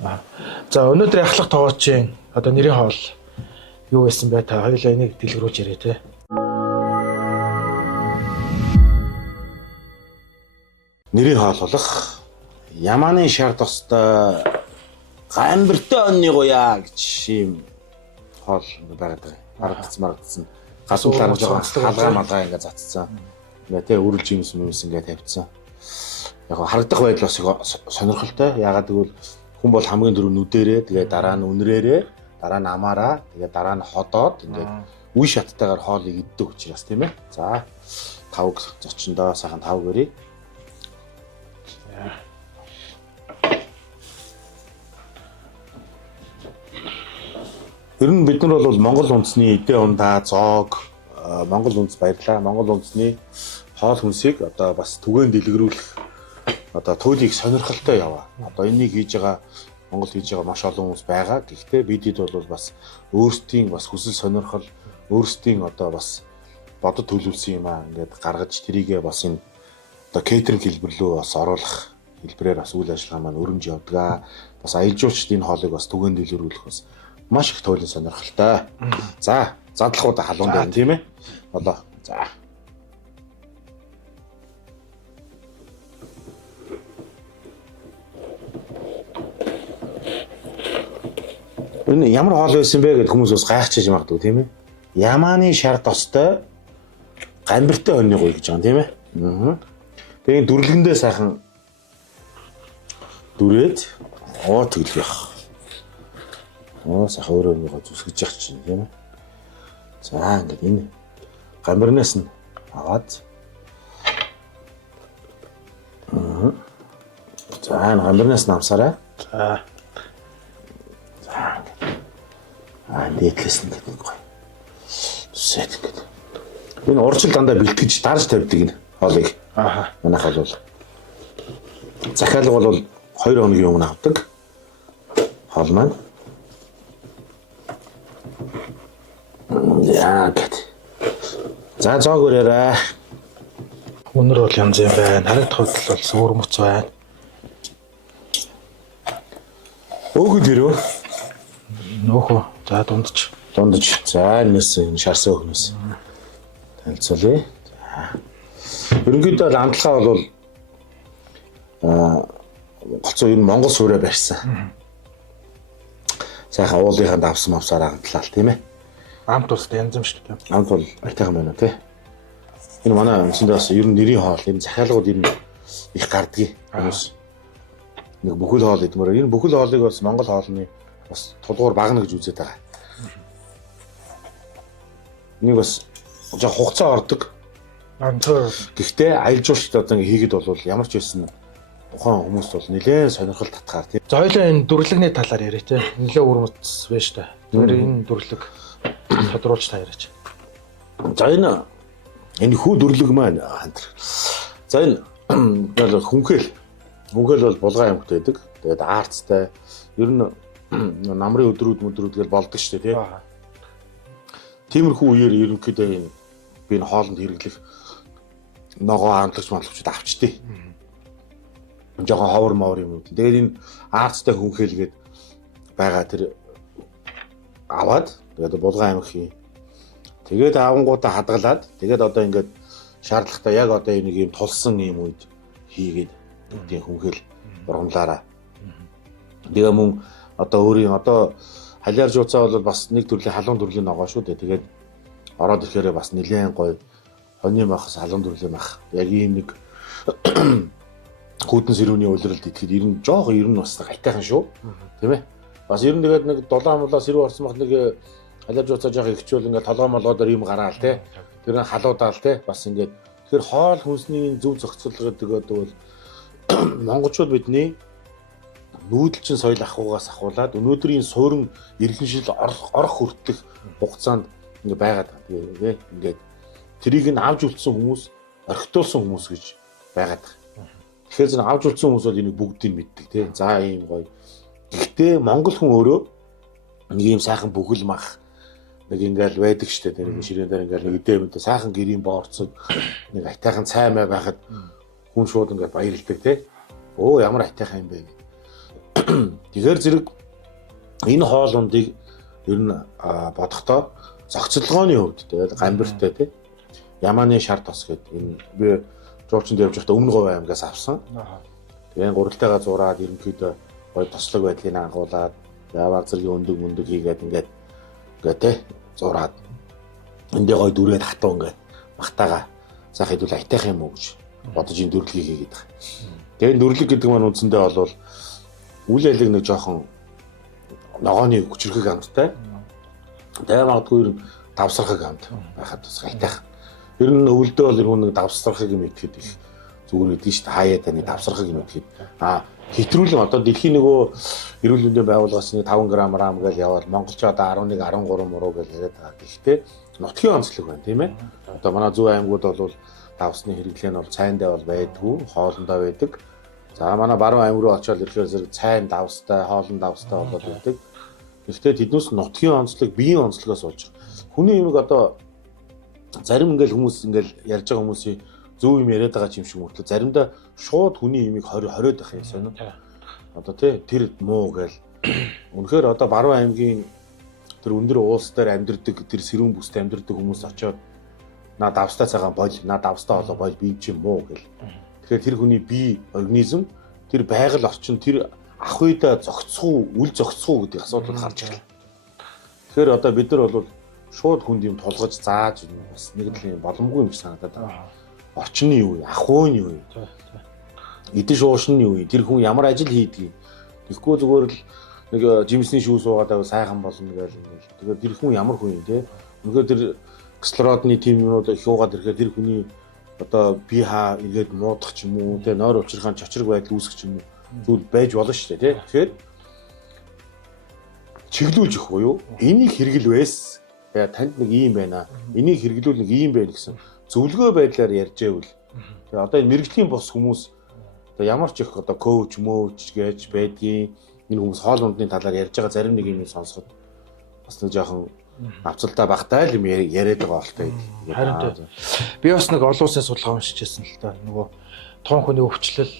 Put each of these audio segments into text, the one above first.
За өнөөдөр ахлах тоогоочийн одоо нэрийн хоол юу байсан бэ? Та хоёулаа энийг дэлгэрүүлж ярэ те. Нэрийн хоол болох Ямааны шар тостой гамбиртай онны гуяа гэж юм хоол байгаад байгаа. Марагдсан. Гасуулаар халгаа малгай ингээ цацсан. Ингээ тэ үрэлж юмс ингээ тавьчихсан. Яг харагдах байдал бас сонирхолтой. Ягаад гэвэл хүн бол хамгийн түрүү нүдэрээ тэгээ дараа нь үнрээрээ дараа нь амаараа тэгээ дараа нь ходоод ингээд үе шаттайгаар хоолыг иддэг учраас тийм ээ. За 5 зочиндоо сайхан 5 гэрээ. Ер нь бид нар бол Монгол үндэсний эдээ ундаа зоог Монгол үндэс баярлаа. Монгол үндэсний хоол хүнсийг одоо бас түгээн дэлгэрүүлэх одоо туйлыг сонирхолтой яваа. Одоо энийг хийж байгаа Монгол хийж байгаа маш олон хүмүүс байгаа. Гэхдээ бидэд бол бас өөрсдийн бас хүсэл сонирхол өөрсдийн одоо бас бодод төлөвлөсөн юм аа ингээд гаргаж тэрийгээ бас энэ одоо кейтеринг хэлбэр рүү бас оруулах хэлбэрээр бас үйл ажиллагаа маань өрнөж явдаг. Бас аялал жуулчдын энэ хоолыг бас түгээн дэлгэрүүлэх бас маш их туйлын сонирхолтой. За, задлахуудаа халуун дээр тийм ээ. Болоо. За. Энэ ямар хоол байсан бэ гэдээ хүмүүс бас гайхчихж магадгүй тийм ээ. Ямааны шар тостой гамбиртай онны гуй гэж байгаа тийм ээ. Тэгээ дүрлэгэндээ сайхан дүрээд тэглэх. Сайхан өөрөө нэг зүсгэж явах чинь тийм ээ. За ингээд энэ гамбирнаас нь аваад за энэ гамбирнаас нь авсараа. Дээдлээс нь гэдэг гоё. Сэт гэдэг. Энэ урчил дандаа бэлтгэж дарж тавьдаг энэ хоолыг. Манайх бол захиалга бол 2 хоногийн өмнө авдаг. Хоол маань. Яа гэт. За зоог өрөөрэй. Өнөр бол янз юм байна. Харагдах хөдөл бол суур мөц байна. Өөхөд ирөө. Нөөхөө. За дундаж. За энэс энэ шарсан өхнөөс. Танилцуулъя. Ерөнхийдөө амтлахаа бол голцоо энэ Монгол суурэ барьсан. Сайхан уулынхаа давсан авсаар амтлаа тийм ээ. Амт улстай янз юм шүү дээ. Амт бол айтайхан байна тий. Энэ манай үндсэндээ бас ер нь нэрийн хоол, энэ захиалгууд ер нь их гардгийг. Хүмүүс нэг бүхэл хоол идмээр. Энэ бүхэл хоолыг бас Монгол хоолны бас тулгуур багна гэж үзээд байгаа. Нэг бас жоо хугацаа ордог. Гэхдээ аялал жуулчд одоо ингэ хийгээд бол ямар ч байсан ухаан хүмүүст бол нэлээд сонирхол татгаар тийм. За хоёлаа энэ дүрлэгний талаар яриа те. Нэлээд өрмөц байна шүү дээ. Тэр энэ дүрлэг тодруулж та яриач. За энэ хүү дүрлэг маань хантар. За энэ бол хүнхэл бол булган аймагт байдаг. Тэгээд аарцтай ер нь намрын өдрүүд гэж болдог шүү дээ тийм. Тиймэрхүү үеэр ерөнхийдөө би энэ хоолнд хэрэглэх ногоо амтлагчд авчдээ. Жохоо ховор мовор юм. Тэгээд энэ аарцтай хүнхэлгээд байгаа тэр аваад тэгээд булган аймгийн тэгээд авангуудаа хадгалаад тэгээд одоо ингээд шаардлагатай яг одоо энийг юм тулсан юм үед хийгээд тийм хүнхэл ургамлаараа. Тэгээ мөн одоо өөрийн одоо халиар жууцаа бол бас нэг төрлийн халуун төрлийн ногоо шүү дээ. Тэгээд ороод ирэхээр бас нэлээд гоё хоньны махс халуун төрлийн мах. Яг ийм нэг хүйтэн сэрүүний улиралд итгэхэд ер нь жоох ер нь бас айтайхан шүү. Тийм ээ. Бас ер нь тэгээд нэг 7 молоо сэрүү орсон мах нэг халиар жууцаа жоох ихчүүл ингээд толгой молгоор юм гараал тий. Тэр нь халуудаал тий. Бас ингээд тэгэхээр хоол хүнсний зөв зохицол гэдэг бол монголчууд бидний нүүдэлчин соёл ахуйгаас ахуулаад өнөөдрийн суурин иргэншил орох хүртэлх хугацаанд ингээ байгаад байгаа. Тэгээ ингээд трийг нь авж үлдсэн хүмүүс, орхитуулсан хүмүүс гэж байгаад байгаа. Тэгэхээр зөв авж үлдсэн хүмүүс бол энийг бүгдийг мэддэг тий. За ийм гоё. Гэхдээ монгол хүн өөрөө нэг ийм сайхан бүхэл мах нэг ингээл байдаг штэ тэр ширээн дээр ингээл нэг идэмэд сайхан гэрийн боорцог нэг айтайхан цаймаа байхад хүн шууд ингээд баярлдаг тий. Оо ямар айтайхан юм бэ. Тэгэхээр зэрэг энэ хоолундыг ер нь бодохдоо зохицолгооны хувьд тэгээд гамбиртай тий Ямааны шар тос гэдэг энэ би жуулчанд явж байхдаа өмнө говь аймгаас авсан. Тэгээд гуралтайгаа зураад ерөнхийдөө гой тослог байдлыг ангуулад яваа зэргийн өндөг хийгээд ингээд тий зураад эндээ гой дүрээд хатуу ингээд махтаага заах хэдүүл айтайх юм уу гэж бодож энэ дүрлэгийг хийгээд байгаа. Тэгээд дүрлэг гэдэг маань үндсэндээ бол үйл ялэг нэг жоохон ногооны хүчрхэг амттай. Тэгээ магадгүй ер нь давсархаг амт байхад бас айтайх. Ер нь өвөлдөө бол ер нь нэг давсархаг юм итгэхэд их зүгээр гэдэг шүү дээ. Хаяа таны давсархаг юм итгэхэд. Хэтрүүлэн одоо дэлхийн нөгөө эрүүл мэндийн байгууллагаас 5 грамм рам гэж яваад монголч одоо 11 13 муруу гэж яриад байгаа. Гэхдээ нутгийн онцлог байна тийм ээ. Одоо манай зөв аймагуд бол давсны хэрэглээ нь бол цайндаа бол байдгүй, хоолндоо байдаг. За манай баруун аймаг руу очиод ирэхээр зэрэг цайн давстай, хоолн давстай болоод байдаг. Гэхдээ тэднээс нутгийн онцлог, биеийн онцлогоос болж хүний юмыг одоо зарим ингээл хүмүүс ингээл ярьж байгаа хүмүүсийн зөв юм яриад байгаа юм шиг мөртлөө заримдаа шууд хүний юмыг хориод байх юм сонио. Одоо тий тэр муу гээл. Үнэхээр одоо баруун аймгийн тэр өндөр уулс дээр амьдардаг тэр сэрүүн бүстэй амьдардаг хүмүүс очиод наа давстай цагаан бол наа давстай болоо бол би чинь муу гэл. Тэгэхээр тэр хүний бие организм тэр байгаль орчин тэр ах үедээ зогцох үл зогцох гэдэг асуудал гарч ирлээ. Тэгэхээр одоо бид нар бол шууд хүнд юм тулгаж зааж бас нэг л боломжгүй юм шиг санагдаад байна. Орчны юу вэ? Ах ууны юу вэ? Идэж уушны юу вэ? Тэр хүн ямар ажил хийдгийг. Тэгэхгүй зүгээр л нэг жимсний шүү суугаад аваа сайхан болно гэж ингээл. Тэгэхээр тэр хүн ямар хүн юм те? Үнэхээр тэр кислородны тийм юмнууд их уугаад ирэхээр тэр хүний одоо бие хаа игээд муудах ч юм уу те нойр учирхаан чочрог байдал үүсэх ч юм уу зүйл байж болно шүү дээ те. Тэгэхээр чиглүүлж өгөх буюу энийг хэрэглэвээс танд нэг ийм байна. Энийг хэрэглүүл нэг ийм байна гэсэн зөвлөгөө байдлаар ярьжээвэл тэгээ одоо энэ мэрэгжлийн бос хүмүүс одоо ямар ч их одоо коуч мөөч гэж байдгийн энэ хүмүүс хоол ундны талаар ярьж байгаа зарим нэг юм сонсоход бас нэг жоохон авцалтай багтай л юм яриад байгаа болтой. Харин би бас нэг олон улсын судалгаа уншижсэн л та нөгөө туун хүний өвчлөл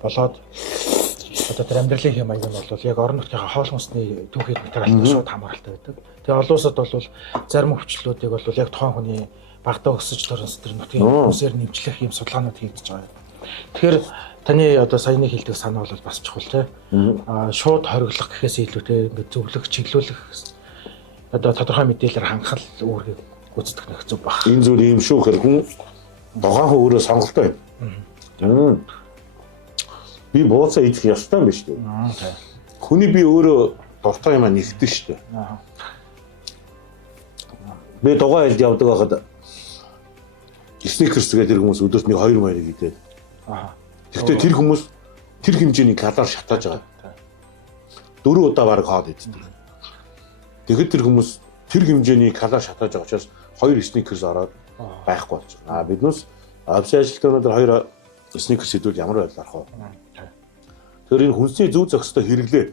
болоод одоо тэр амьдралын хэм маяг нь бол яг орон нутгийн хоол хүнсний түүхийд материалтай шууд хамааралтай байдаг. Тэгээ олон улсад бол зарим өвчлөлүүдийг бол яг тухайн хүний багтаа өсөж төрөнс тэр нутгийн хүмүүсээр нэмжлэх юм судалгаанууд хийгдэж байгаа. Тэгэхээр таны одоо саяны хэлдэг санаа бол бас чухал тий. Шууд хориглох гэхээс илүү тий ингээд зөвлөх, чиглүүлэх одоо тодорхой мэдээлэлээр хангах үүргийг гүйцэтгэх нэг зүг баг. Энэ зүйл юм шүү хэр хүн догоон өөрөө сонголттой юм. Би бууцаа идэх ёстой юм биш үү? Хүний би өөрөө дуртай юм нэгдэг шүү дээ. Би дугаа хэлд явдаг байхад сникерс гэдэг тэр хүмүүс өдөрт нэг 2 маярыг идээд. Гэхдээ тэр хүмүүс тэр хэмжээний калори шатааж байгаа. 4 удаа баг хаад иддэг. Тэгэхэд тэр хүмүүс тэр хэмжээний калори шатааж байгаа учраас 2 сникерс ороод байхгүй болж байна. Биднээс офис ажилтнууд 2 сникерс идвэл ямар байдлаар арах вэ? Тэр энэ хүнсний зөв зохистой хэрэглээ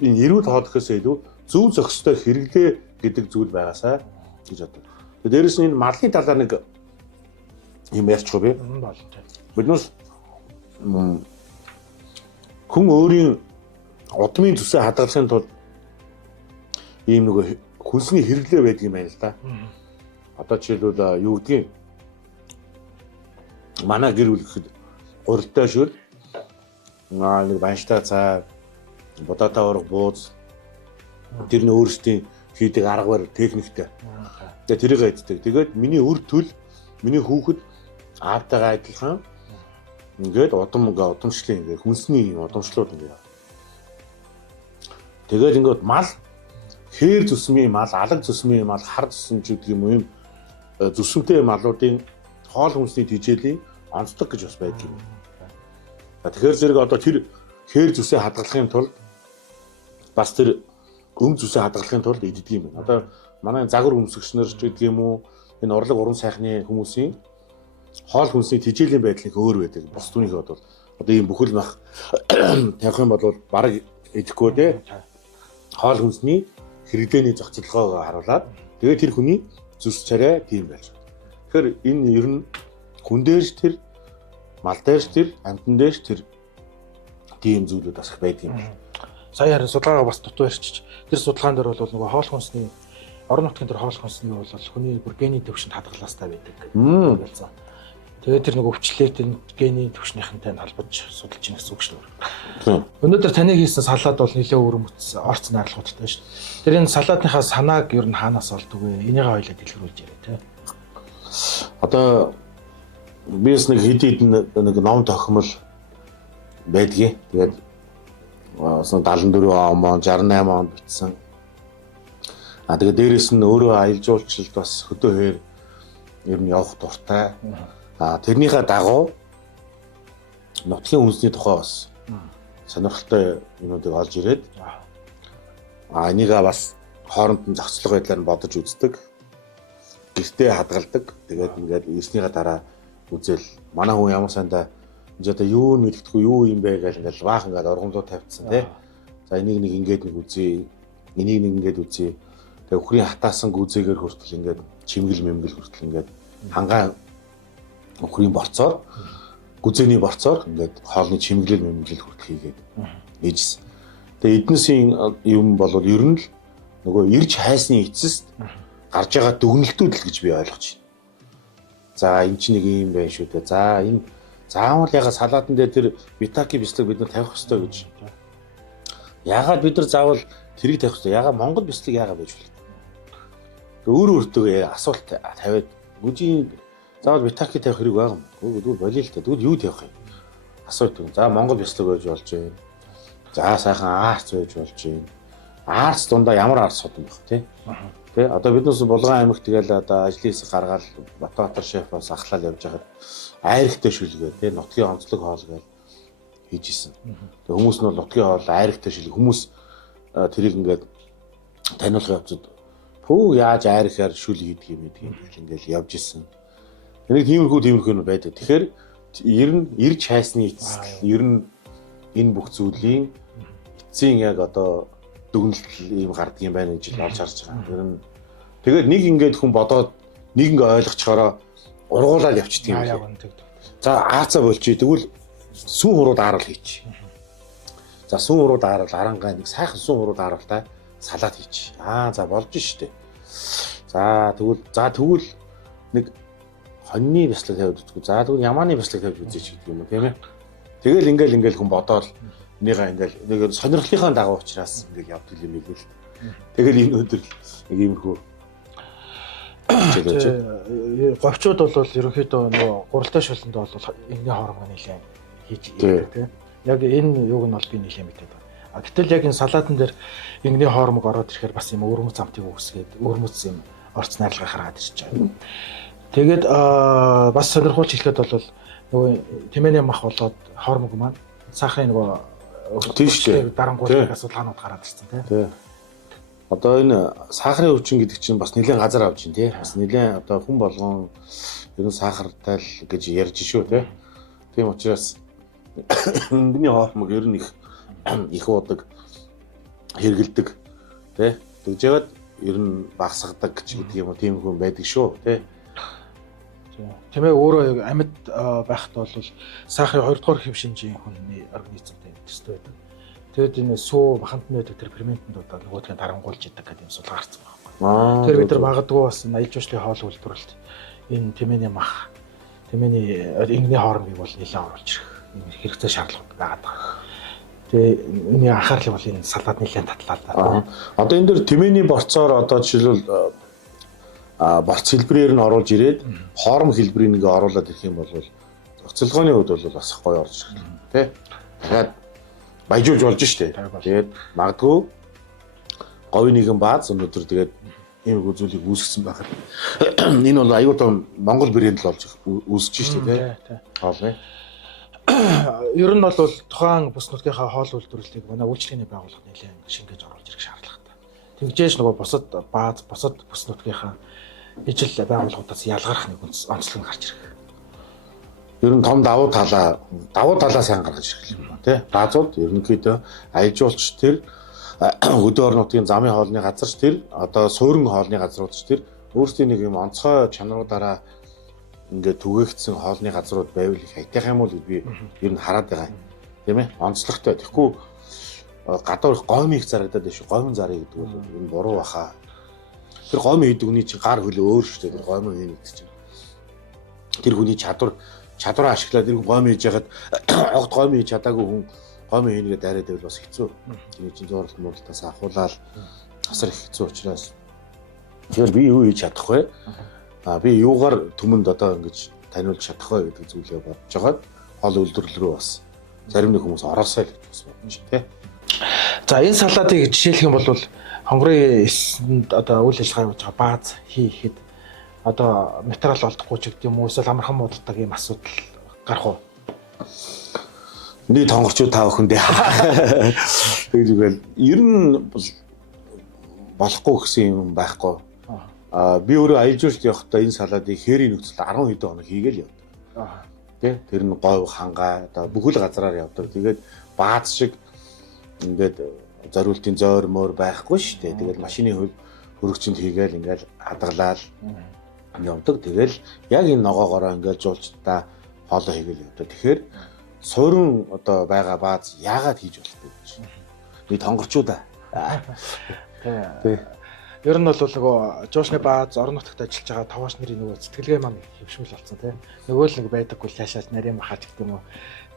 энэ эрүүл хооллохоос илүү зөв зохистой хэрэглээ гэдэг зүйл байгаасаа гэж боддог. Дээрээс нь энэ малын талаар нэг юм ярьчих уу би? Биднээс хүн өөрийн удмын зүсээ хадгалахын тулд ийм нэг хүнсний хэрэглээ байдаг юм байна л да. Одоо жишээлбэл юу гэдгийг манай гэр бүл гэхэд гурилтай шүл нэг банштай цай бодоотаа ураг бууз тэр нь өөрсдийн хийдэг аргаар техниктэй. Тэгээ тэрийг айддаг. Тэгээд миний өр төл миний хүүхэд аавтайгаа адилхан ингээд удамшлын ингээд хүнсний удамшлууд ингээд. Тэгээд ингээд мал хээр зүсмийн мал, алаг зүсмийн мал, хар зүсм ч гэдэг юм уу юм зүсмтэй малуудын хоол хүнсний тэжээлийн онцлог гэж бас байдаг юм. Тэгэхээр зэрэг одоо тэр хээр зүсээ хадгалахын тулд бас тэр өм зүсээ хадгалахын тулд иддэг юм байна. Одоо манай загвар өмсгчнэр ч гэдэг юм уу энэ урлаг уран сайхны хүмүүсийн хоол хүнсний тэжээлийн байдал их өөр байдаг. Бус түүнийхээ бол одоо ийм бүхэл мах тавих юм бол бараг идэхгүй те. Хоол хүнсний хэрэглээний зохицолгоогоо харуулад тэгээд тэр хүний зүс царай тийм байж байна. Тэгэхээр энэ ер нь хүн дээрч тэр мал дээрч тэр амтан дээрч тэр тийм зүйлүүд бас их байдаг юм. Сая харин судалгаагаа бас дутуу ярьчих. Тэр судалгаан дээр бол нөгөө хоол хүнсний орон нутгийн тэр хоол хүнсний бол хүний бүр гений төвшөнд хадгалаастай байдаг гэсэн. Тэгээд тэр нөгөө өвчлөлтэй гений төвшнийхэнтэй холбож судалж ийн гэсэн үг шүү дээ. Өнөөдөр таны хийсэн салаад бол нэлээд өөр мөц орц найрлагуудтай шүү дээ. Тэр энэ салаадынхаа санааг ер нь хаанаас олдог вэ? Энийг хоёулаа дэлгэрүүлж яриа тий. Одоо бис нэг хэд хэдэн нэг ном тохимол байдгийг. Тэгээд 74 он 68 онд бичсэн. Тэгээд дээрэс нь өөрөө аялал жуулчлалд бас хөдөө хэр ер нь явах дуртай. Тэрнийхээ дагуу нутгийн үндэсний тухай бас сонирхолтой юмнуудыг олж ирээд энийг бас хооронд нь зохицлого байдлаар нь бодож үздэг. Гэртээ хадгалдаг. Тэгээд ингээд ирснийхаа дараа үзэл манай хүн ямар сандаа одоо юу мэддэхгүй юу юм бэ гэж ингээд баах ингээд ургамлууд тавьчихсан тий. За энийг нэг ингээд нэг үзье. Энийг нэг ингээд үзье. Тэгээ өхрийн хатаасан гүзээгээр хүртэл ингээд чимгэл мэмгэл хүртэл ингээд хангаан өхрийн борцоор гүзээний борцоор ингээд хоолны чимглэл мэмглэл хүртэл хийгээд ээжсэн. Тэгээ эднээсийн юм бол ер нь л нөгөө ирж хайсны эцэст гарч байгаа дүгнэлтүүд л гэж би ойлгож байна. За энэ чинь нэг юм байна шүү дээ. За энэ заавал яга салаатан дээр тэр битаки бислэг бид нар тавих хэрэгтэй гэж. Ягаад бид нар заавал тэрийг тавих хэрэгтэй? Ягаад Монгол бислэг яагаад байж вэ? Өөр өөртөө асуулт тавиад гүжийн заавал битаки тавих хэрэг байгаа юм. Тэгвэл болио л та. Тэгвэл юу тавих юм? Асууж байгаа. За Монгол бислэг байж болж байна. За сайхан аарц байж болж байна. Аарц дундаа ямар аарц содон байх тий? Тэ одоо биднээс Булган аймагт тэгэл одоо ажлын хэсэг гаргаад Батбаатар шефоос ахлаад явж байхад айрхтай шүлгээ тий нутгийн онцлог хоол гэж хийж исэн. Тэгээ хүмүүс нь бол нутгийн хоол айрхтай шүлэг хүмүүс тэрийг ингээд таниулах явцад пүү яаж айрхаар шүл хийдэг юм гэдгийг ингээл явж исэн. Энийг тиймэрхүү нь байдаг. Тэгэхээр ер нь ирж хайсны эцэст ер нь энэ бүх зүйлийн эцсийн яг одоо дүгнэлт ийм гардаг юм байна гэж олж харж байгаа. Тэр нь тэгээд нэг ингээд хүн бодоод нэг ингээ ойлгочхороо ургуулаад явчихдаг юм. За аацаа болчих. Тэгвэл сүүн хурууд аарал хийчих. За сүүн хурууд аарал арангаа нэг сайхан сүүн хурууд ааралтай салаад хийчих. За болж штэ. За тэгвэл нэг хоньны бяцлаг тавьж үзгүй. За тэгвэл ямааны бяцлаг тавьж үзээч гэдэг юм уу тийм ээ. Тэгэл ингээл хүн бодоод энийгээ ингээл нэг сонирхлынхаа дагуу учраас ингээл явдаг юм ийм л. Тэгэл энэ өдөр нэг иймэрхүү говьчууд бол ерөнхийдөө нөгөө гуралтай шүлэнд бол энэний хоормог нэлээд хийж идэг тийм. Яг энэ юуг нь бол би нэлээд мэдээд байна. Гэтэл яг энэ салаатан дээр энэний хоормог ороод ирэхээр бас юм өрмөц амтыг үүсгээд өрмөц юм орц найрлагыг хараад ирж байгаа. Тэгээд бас сонирхуулж хэлэхэд бол нөгөө тэмээний мах болоод хоормог маань сахарын нөгөө тийш дарангуулах асуудалгаанууд гараад ирсэн тийм. Одоо энэ сахарын өвчин гэдэг чинь бас нэлээд газар авч байна тий. Бас нэлээд одоо хүн болгон ер нь сахартай л гэж ярьж шүү тий. Тийм учраас энэний хоормог ер нь их удаг хэргэлдэг тий. Тэгжээд ер нь багсгадаг ч гэдэг юм уу тийм хүн байдаг шүү тий. Тэмээ өөрөө амьд байхад бол сахарын 2 дугаар хэв шинжийн хүний организмтэй төстэй байдаг. Тэгэд энэ суу маханд нөтөг тэр ферментэнд удаа нөгөөдгөө дарангуулж идэг гэдэг юм сул гарцсан байхгүй. Тэр бид нар магадгүй бас аялал жуулчлалын хоол үйлдвэрлэлд энэ тэмээний мах, тэмээний энэний хоормыг бол нэлээд оруулж ирэх хэрэгтэй шаардлага байгаа. Тэгээ энэ анхаарлыг бол энэ салаад нэлээд татлаа. Одоо энэ дэр тэмээний борцоор одоо жишээлбэл борц хэлбэрээр нь оруулж ирээд хоорм хэлбэрийг ингээ оруулаад ирэх юм бол зохицолгооны хувьд бол бас гоё орж ирэх тий. Тэгээд баяжуулж болж штэ. Тэгээд магадгүй говийн нэгэн бааз өнөөдөр тэгээд ийм зүйлийг үүсгэсэн байхад энэ бол аюул том Монгол брэнд л болж үүсэж штэ тий. Хоол. Ер нь бол тухайн бус нутгийнхаа хоол үйлдвэрлэлийг манай үйлчлэгээний байгууллага нэлээд шингээж оруулж ирэх шаардлагатай. Тэгжээж нөгөө бусад бааз, бусад бус нутгийнхаа ижил байгууллагуудаас ялгарх нэг онцлог гарч ирэх. Ер нь том давуу талаа сайн гаргаж ирэх юм байна тий. Баазууд ерөнхийдөө аялал жуулч тэр хөдөө орон нутгийн замын хоолны газарч тэр одоо суурин хоолны газруудч тэр өөрсдийн нэг юм онцгой чанаруудаараа ингээд түгээгдсэн хоолны газрууд байвал их айтайх юм уу гэж би ер нь хараад байгаа. Тийм ээ. Онцлогтой. Тэгэхгүй гадуур гомыг зарагдаад биш. Гомын зарыг гэдэг бол энэ буруу баха. Тэр гомын хийдэг хүний чинь гар хөлөө өөр шүү дээ. Гомын хийнэ гэдэг чинь. Тэр хүний чадвараа ашиглаад тэр гомыг хийж яхад огт гомыг хийж чадаагүй хүн гомын хийнгээ дайраад байвал бас хэцүү. Тэний чинь зурлал муурлалтаас ахуулаад асар их хэцүү учраас тэгэхээр би юу хийж чадах вэ? Би юугаар түмэнд одоо ингэж таниулж чадах вэ гэдэг зүйлээ бодож байгаа. Хол үйлдвэрлэл рүү бас зарим нэг хүмүүс ороосоо л гэж бас бодож тий. За энэ салаатыг жишээлх юм бол хонгорын эсэнд одоо үйл ажиллагаа явуулж байгаа бааз хийхэд одоо материал олдохгүй ч гэдэг юм уу эсвэл амархан мууддаг ийм асуудал гарах уу? Нэг тонгорчууд таа өхөндөө. Тэгвэл ер нь болохгүй гэсэн юм байхгүй. Би өөрөө аялжуулт явахдаа энэ салаадыг хээрийн нөхцөлд 10 хэдэн хоног хийгээл явдаг. Тэ тэр нь говь хангаа одоо бүхэл газраар явдаг. Тэгээд бааз шиг ингээд зориултын зойр мөр байхгүй шүү дээ. Тэгэл машины хөрөгчөнд хийгээл ингээл хадгалаад явдаг. Тэгэл яг энэ ногоогоороо ингээл жуулчдаа хоолоо хийгээл явдаг. Тэгэхээр суурин одоо байгаа бааз яагаад хийж болохгүй гэж. Би тонгорчуудаа. Тий. Ер нь бол нөгөө жуушны бааз орон нутагт ажиллаж байгаа таваач нарын нөгөө сэтгэлгээ маань хөвшмөл болсон тий. Нөгөө л нэг байдаггүй шаашаал нарийн махаж гэх юм уу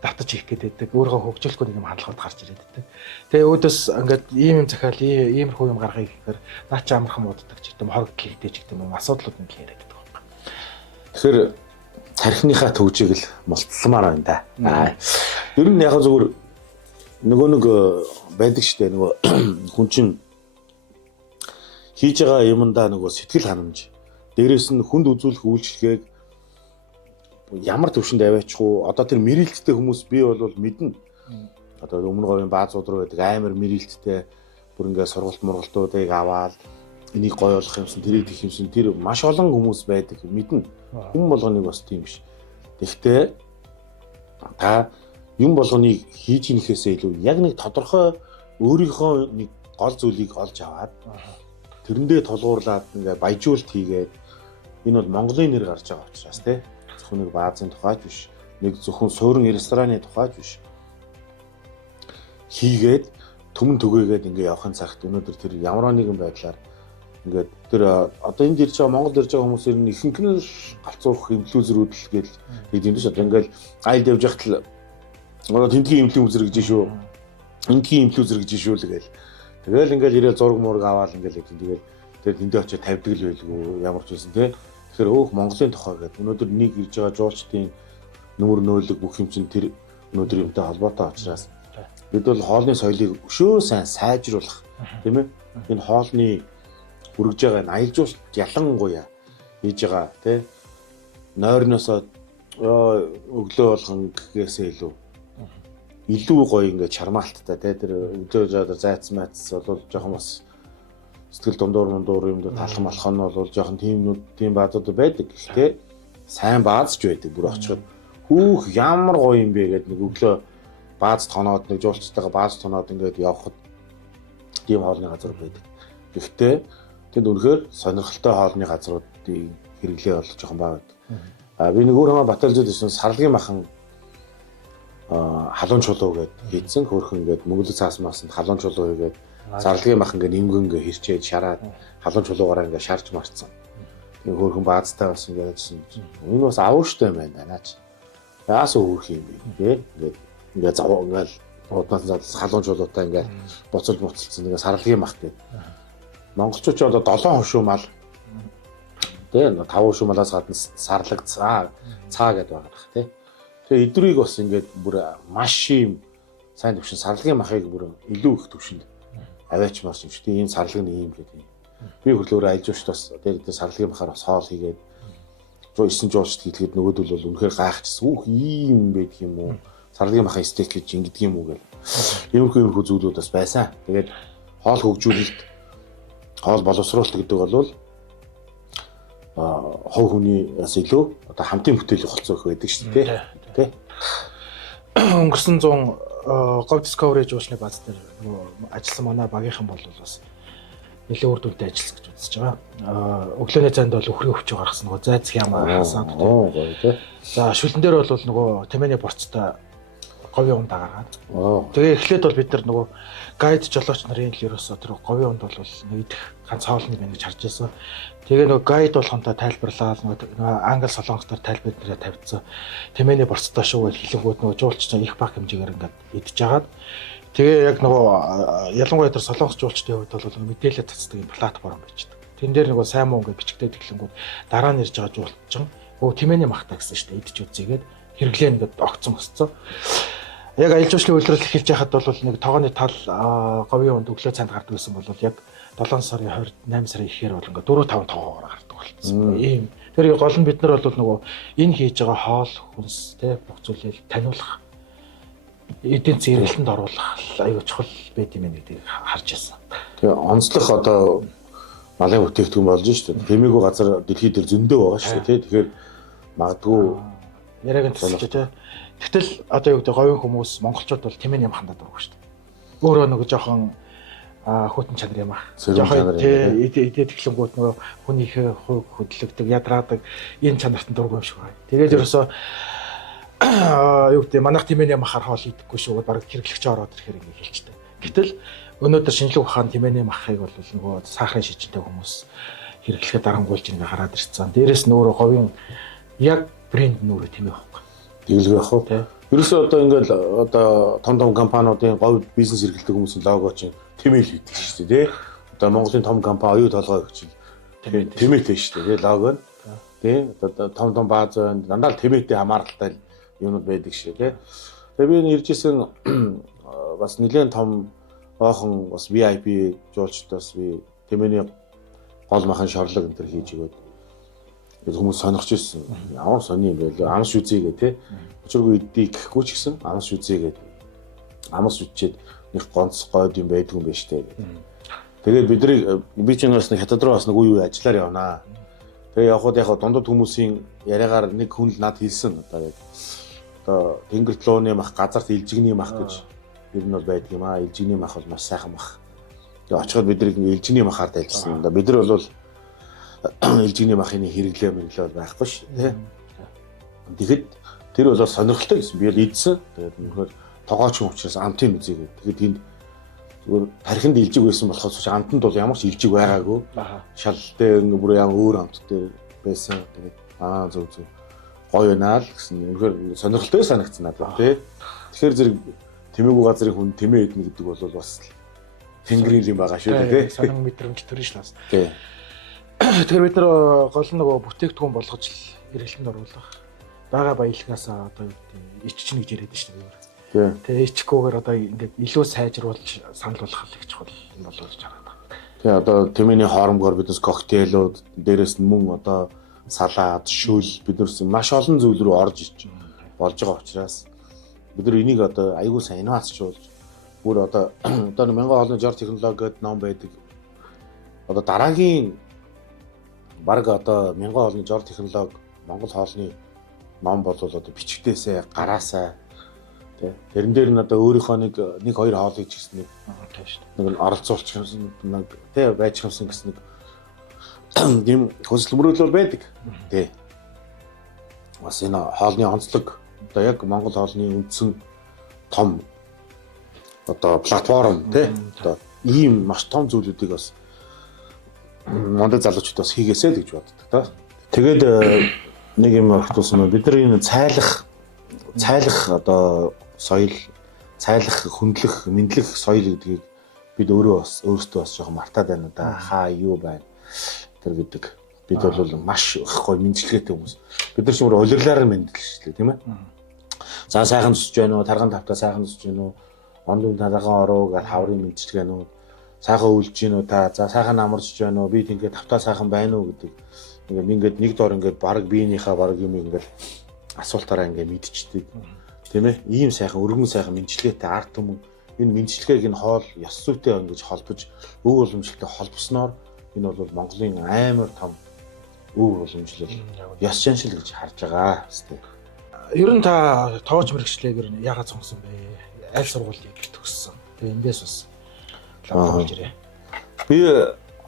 давтаж хийх гэдэг өөрөө хөгжүүлэхгүй нэг юм хандлагууд гарч ирээд байдаг. Тэгээ өөдөөс ингээд ийм захиал иймэрхүү юм гаргахыг гэхээр наа чи амархан мууддаг ч гэдэм хорог хийхдээ ч гэдэм юм асуудлууд нэг яриад байдаг байна. Тэгэхээр тархиныхаа төвжийг л мулталмаар байна да. Ер нь яг зөвхөн нөгөө нэг байдаг штэ нөгөө хүн чинь хийж байгаа юмдаа нөгөө сэтгэл ханамж дээрээс нь хүнд үзүүлэх үйлчлэгийг ямар төвшөнд аваачих уу одоо тэр мэрэлттэй хүмүүс би бол мэднэ одоо өмнө говийн баазууд руу байдаг амар мэрэлттэй бүр ингээ сургалт мургалтуудыг аваад энийг гой болох юмсан тэрийг гэх юмсан тэр маш олон хүмүүс байдаг мэднэ хүн болгоныг бас тийм биш. Тэгэхдээ та юм болгоныг хийж ийнэхээсээ илүү яг нэг тодорхой өөрийнхөө нэг гол зүйлийг олж аваад тэрэндээ тулгуурлаад ингээ баяжуулт хийгээд энэ бол Монголын нэр гарч байгаа учраас тий зөвхөн нэг баазын тухайч биш нэг зөвхөн суурин рестораны тухайч биш хийгээд төмөн түгээгээд ингээ явахын цагт өнөөдөр тэр ямар нэгэн байдлаар ингээд тэр одоо энд ирж байгаа Монгол ирж байгаа хүмүүсээр нь ихэнх нь галзуух инфлюенсерүүд л гээд тийм биш одоо ингээл айлд явж хахад л одоо тентгийн инфлюенсер гэж шүү энгийн инфлюенсер гэж шүү л гээл тэгэл ингээл ирээл зураг мураг аваад ингээл тэгэл тэр тэндээ очиж тавьдаг л байлгүй ямар ч байсан тий. Тэгэхээр өөх Монголын тухай гэдэг өнөөдөр нэг ирж байгаа жуулчдын нүүр нөөлөг бүх юм чинь тэр өнөөдөр юмтай холбоотой учраас бид бол хоолны соёлыг өшөө сайн сайжруулах тийм ээ энэ хоолны хүрэж байгаа энэ аялал жуулт ялангуяа хийж байгаа тий. Нойрноосоо өглөө болгон гэхээсээ илүү гоё ингээд чармаалттай тий тэр өдөө жоо зайц майц бол жоохон бас сэтгэл дундуур юм талхан малах нь бол жоохон тийм баазууд байдаг. Гэхдээ сайн баазч байдаг бүр очиход хүүх ямар гоё юм бэ гэдэг нэг өглөө бааз тоноод нэг жуулчтайгаа бааз тоноод ингээд явхад тийм хоолны газар байдаг. Гэхдээ тэнд үнэхээр сонирхолтой хоолны газруудыг хэрэглээ болж жоохон баа байдаг. Би нэг өөр хамаа Баталжид ирсэн Сарлагын махан халуун чулуу гээд хийцэн хөөрхөн гээд мөнгөлөг цаас маасанд халуун чулуу хийгээд Сарлагын махан ингээд нимгэн хэрчээд шараад халуун чулуугаараа ингээд шарж марцсан. Тэгээ хөөрхөн баазтай бас ингээд ажилласан. Энэ бас авууштай байна наач. Яас хөөрх юм бэ ингээд заваа ингээд удаас халуун чулуутай ингээд буцалцсан ингээд Сарлагын мах гээд монголчууд ч одоо 7 хошуу мал тэгээ 5 хошуу малаас гадна сарлаг цаа гэдэг байгаа тий. Тэгээ эдрийг бас ингээд бүр маш юм сайн төвшин сарлагын махыг бүр илүү их төвшөнд аваачмаар юм шиг тийм сарлаг нэг юм гэдэг. Би хөрлөөр айлж ууш бас дээр сарлагын махаар бас хоол хийгээд 9 жуулчд хийлгээд нөгөөдөл бол үнэхээр гайхчихсан. Үх ийм байдаг юм уу? Сарлагын махын стейк гэж ингэдэг юм уу гэл. Иймэрхүү зүйлүүд бас байсан. Тэгээд хоол хөгжүүлэлт хоол боловсруулалт гэдэг бол хов хүний бас илүү одоо хамтын бүтээл холцоо их байдаг шүү дээ. Тэ. Өнгөрсөн 100 говь Discovery жуулчны бааз дээр нөгөө ажилласан манай багийнхан бол бас нэлээд үр дүнтэй ажилласан гэж үзэж байгаа. Өглөөний цайнд бол өхрийн өвчөө гаргасан нөгөө зайцх юм хасаад. За шүлэн дээр бол нөгөө тэмээний борцтой говийн унд агаргаад. Аа. Тэгээ эхлээд бол бид нар нөгөө гайд жолооч нарын л ерөөсөө тэр говийн унд бол нэг идэх ганц хоолны байна гэж харж байсан. Тэгээ нөгөө гайд болохонтой тайлбарлаа нөгөө англи солонгостоор тайлбар нэрээ тавьдсан. Тэмээний борцтой шүү гэж хэлэнгүүт нөгөө жуулчдаа их баг хэмжээгээр ингээд идж жагаад тэгээ яг нөгөө ялангуяа тэр солонгос жуулчдын хувьд бол мэдээлэл цацдаг юм платформ байждаг. Тэн дээр нөгөө сайн муу ингээд бичигдээд эхлэнгүүт дараа нь ирж байгаа жуулчин өө тэмээний махтаа гэсэн шүү дээ идэж үзьгээд хэрэглээ ингээд огцсон өсцөө. Яг аялал жуулчлалын үйлрэл эхэлж байхад бол нэг тоогооны тал говийн унд өглөө цанд гардаг байсан бол яг 7 сарын 28 сарын ихээр бол ингээд 4-5 тоогоор гардаг болсон. Ийм тэр гол нь бид нар бол нөгөө энэ хийж байгаа хоол хүнс те бүх зүйлийг таниулах эдийн зэрэглэлд оруулах аюу чухал байд юм гэдгийг харж байсан. Тэгээ онцлох одоо малын бүтээгдэхүүн болж шүү дээ. Тэмээгүй газар дэлхийд дээр зөндөө байгаа шүү дээ. Тэгэхээр магадгүй яриаг нь тусч те. Гэтэл одоо юу гэдэг говийн хүмүүс монголчууд бол тэмээний юм хандаад байгаа шүү дээ. Өөрөө нөгөө жоохон хөтөн чанар юм аа. Жоохон идээд эхлэнгүүт нөгөө хүнийхээ хувь хөдлөгдөг, ядраадаг энэ чанарт нь дургүй юм шиг байна. Тэгээд ерөөсөө юу гэдэг манайх тэмээний махаар хоол идэхгүй шүү. Бараг хэрэглэгч ороод ирэхээр ингэ хэлчихдэг. Гэтэл өнөөдөр шинжлэх ухаан тэмээний махыг бол нөгөө сахарын шижинтэй хүмүүс хэрэглэхэд дарангуйлж ингэ гараад ирсэн. Дээрээс нөөрэ говийн яг брэнд нөөрэ тэмээ байхгүй. Тэгэлгүй ах уу. Ерөөсөө одоо ингээл одоо том компаниудын говь бизнес эрхэлдэг хүмүүсийн лого чинь тэмээл хийдэг шүү дээ. Одоо Монголын том компани оюу толгой гэж тэмээтэй шүү дээ. Лого нь. Тий. Одоо том бааз дандаа л тэмээтэй хамааралтай юмуд байдаг шүү дээ. Тэгээ би ирж исэн бас нэлээд том оохон бас VIP жуулчдаас би тэмээний гол махан шорлог энэ төр хийж өгөөд хүмүүс сонирхож ирсэн. Ямар сони юм бэ лээ. Амс үзье гэ тэ. Өчиргүй идэх гэхгүй ч гэсэн амс үзье гэ. Амс үчээд нэг гонц гойд юм байдгүй юм байна штэ. Тэгээд би ч бас нэг хятад руу бас нэг үе ажиллаар явнаа. Тэгээ явхад яг дундад хүмүүсийн яриагаар нэг хүн л над хэлсэн. Одоо яг одоо тэнгэрт лууны мах газарт илжигний мах гэж ер нь бол байдаг юм аа. Илжигний мах бол маш сайхан мах. Тэгээ очиход бид илжигний махаар дайлсан. Бид нар бол илжигний махны хэрэглээ байхгүй шүү дээ. Тэгэхэд тэр бол сонирхолтой гэсэн. Би л идсэн. Тэгээд нөхөр тогооч юм учраас амтын үзье гэдэг. Тэгээд тэнд зүгээр тархинд илжиг байсан болохоос амтанд бол ямар ч илжиг байгаагүй. Шалтай бүр ямар өөр амттай байсан. Тэгээд зөв гоё байна л гэсэн. Нөхөр сонирхолтой санагдсан надад тий. Тэгэхээр зэрэг тэмээгүй газрын хүн тэмээ идэх гэдэг бол бас тэнгэрийн юм байгаа шүү дээ тий. Санан мэдрэмж төрн ш нас. Тий. Тэгэхээр бид нар гол нь нөгөө бүтээгдэхүүн болгож эргэлтэнд оруулах. Бага баялагаас одоо иччихнэ гэж яриад шүү дээ. Тэгээ ичгүүгээр одоо ингээд илүү сайжруулж санал болгох их чухал юм болов уу гэж хараад байна. Тэгээ одоо тэмээний хоромгоор биднес коктейлүүд дээрээс нь мөн одоо салаад, шүл биднес маш олон зүйл рүү орж иж болж байгаа учраас бид нар энийг одоо аягүй сайн инновацчлуулж бүр одоо мянган хоолны жор технологи гэдэг ном байдаг. Одоо дараагийн бараг одоо мянган хоолны жор технологи Монгол хоолны ном бол одоо бичгтээсээ гараасаа тий тэрэн дээр нь одоо өөрийнхөө нэг хоёр хоолыг ч гэсэн нэг оролцуулчих юмсан нэг тий байж юмсан гэсэн нэг тийм хөсөлмөрөл байдаг тий бас энэ хоолны онцлог одоо яг Монгол хоолны үндсэн том одоо платформ тий одоо ийм маш том зүйлүүдийг бас мондо залуучууд бас хийгээсэй л гэж боддог та. Тэгээд нэг юм ахтуулсан бид нар энэ цайлах одоо соёл, цайлах, хөндлөх, мэдлэх соёл гэдгийг бид өөрсдөө бас жоохон мартаад байна да. Хаа юу байна тэр гэдэг. Бид бол маш их гоё мэдлэгээтэй хүмүүс. Бид нар ч мөр улирлаар мэдлэлчлээ тийм ээ. За сайхан зүсэж байна уу, тарган тавтаа сайхан зүсэж байна уу, ондын тарган ороо гэж хаврын мэдлэг байна уу, сайхан үлж гин үү та, за сайхан амарч байна уу, би тэгээд тавтаа сайхан байна уу гэдэг. Ингээд нэг дор ингээд баг биенийхээ баг юм ингээд асуултаараа ингээд мэдчихдэг. Тийм ээ? Ийм сайхан өргөн сайхан мэдлэгээтэй арт түмэн энэ мэдлэгээг энэ хоол ёс зүйтэй ингэж холбож өв уламжлалтай холбосноор энэ бол Монголын амар том өв уламжлал ёс заншил гэж харж байгаа. Ер нь та тооч мэрэгчлэгээр яагаад сонгосон бэ? Аль сургуулийг төгссөн? Тэгээ эндээс бас лавж ирээ. Би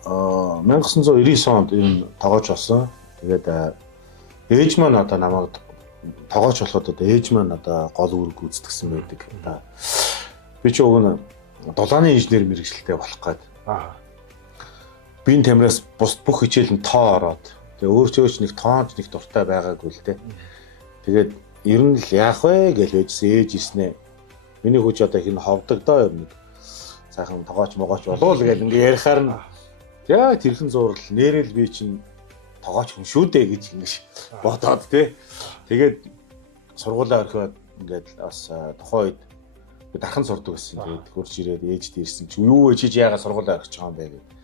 1999 онд энэ тоогооч болсон. Тэгээд ээж маань одоо намайг тогооч болоход одоо ээж маань одоо гол үүрэг гүйцэтгэсэн байдаг. Одоо би ч уг нь долооны инженер мэргэжилтэй болох гээд. Биеийн тамираас бус бүх хичээл нь тоо ороод тэгээ өөрчөөч нэг тоонч нэг дуртай байгаагүй л дээ. Тэгээд ер нь л яах вэ гэж байжсэн ээж ирснэ. Миний хүч одоо хин ховдог доо юм. Сайхан тогооч могооч болов л гэж ингээ ярихаар нь яа тэрхэн зурал нэрэл би чинь тогооч хүн шүү дээ гэж ингэж бодоод тий. Тэгээд сургуулаа орхиод ингээд бас тухайн үед би дархан сурдаг байсан. Тэгээд хурж ирээд ээжд ирсэн чи юу вэ чи яагаад сургуулаа орхиж байгаа юм бэ гэдэг.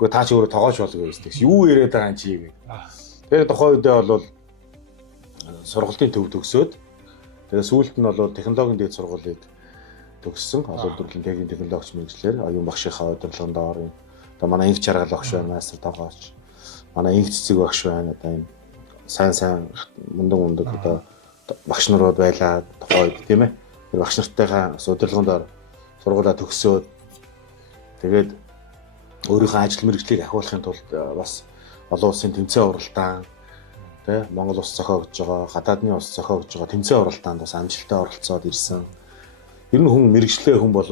Гэхдээ та чи өөрөө тогооч болго гэсэн. Юу яриад байгаа юм чи гэдэг. Тэгээд тухайн үедээ бол сургалтын төв төгсөөд тэгээд сүүлд нь бол технологийн дээд сургуулийг төгссөн. Олон төрлийн технологич мэргэжлэр оюун багшийнхаа удирдлагын доор одоо манай инх чаргал багш байна, мастер тогооч. Манай инх цэцэг багш байна. Одоо энэ сайн мундаг одоо багш нарууд байлаа тухайд тийм ээ. Тэр багш нартайгаа удирдлагын доор сургуулаа төгсөөд тэгээд өөрийнхөө ажил мэргэжлийг ахиулахын тулд бас олон улсын тэмцээн уралдаан тий Монгол улс зохиогдож байгаа, гадаадны улс зохиогдож байгаа тэмцээн уралдаанд бас амжилттай оролцоод ирсэн. Ер нь хүн мэргэжлээ хүн бол